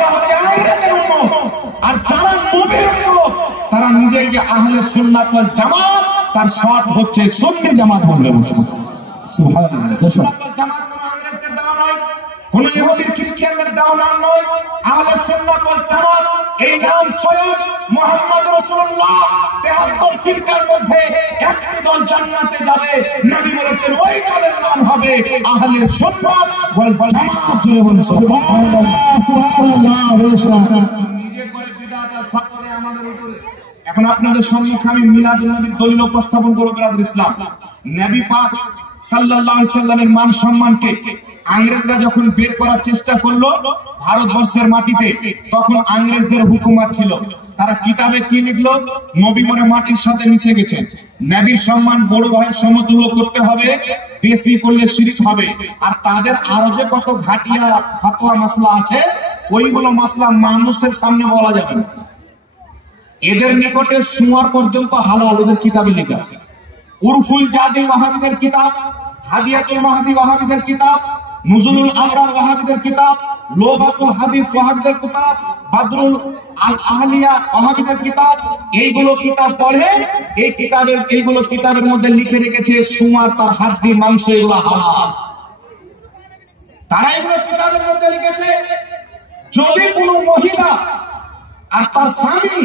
ওয়াহাবিরা হচ্ছে আংরেজের উম্মত, আর যারা নবীর উম্মত তারা নিজেকে আহলে সুন্নাত ওয়াল জামাত, তার শর্ত হচ্ছে সুন্নি জামাত বলবে। সুবহানাল্লাহ। জামাত কোন আংরেজদের দেওয়া নয়, কোন ইহুদি খ্রিস্টানদের দেওয়া নাম নয়। আহলে সুন্নাত ওয়াল জামাত এই নাম স্বয়ং মুহাম্মদ রাসূলুল্লাহ 73 ফিরকার মধ্যে একটি দল জান্নাতে যাবে, নবী বলেছেন ওই দলের নাম হবে আহলে সুন্নাত ওয়াল জামাত। জোরে বলুন সুবহানাল্লাহ। সুবহানাল্লাহ। নিজে করে বিদআত আর ফাতওয়া দেয় আমাদের উপরে। এখন আপনাদের সম্মুখে আমি মিলাদুন নবীর দলিল উপস্থাপন করব। বিরাদর ইসলাম, নবী পাক সাল্লাল্লাহু আলাইহি সাল্লামের মান সম্মানকে ইংরেজরা যখন বের করার চেষ্টা করলো ভারতবর্ষের মাটিতে, তখন ইংরেজদের হুকুমত ছিল। তারা কিতাবে কি লিখলো? নবী মরে মাটির সাথে মিশে গেছে, নবীর সম্মান বড় ভাইয়ের সমতুল্য করতে হবে, বেশি করলে শিরক হবে। আর তাদের আরো যে কত ঘাটিয়া ফতোয়া মাসলা আছে, ওইগুলো মাসলা মানুষের সামনে বলা যাবে না। এদের নিকটে সুয়ার পর্যন্ত হালাল, ওদের কিতাবে লেখা আছে। উরফুল জাদি ওয়াহাবিদের কিতাব, হাদিয়াতুল মাহদি ওয়াহাবিদের কিতাব, নুজুলুল আবরার ওয়াহাবিদের কিতাব, লোবাতুল হাদিস ওয়াহাবিদের কিতাব, বাদরুল আহলিয়া ওয়াহাবিদের কিতাব। এইগুলো কিতাব পড়ে, এইগুলো কিতাবের মধ্যে লিখে রেখেছে সুয়ার, তার হাড্ডি, মাংস এগুলো হালাল। তারা এগুলো কিতাবের মধ্যে লিখেছে। যদি কোনো মহিলা আর তার স্বামী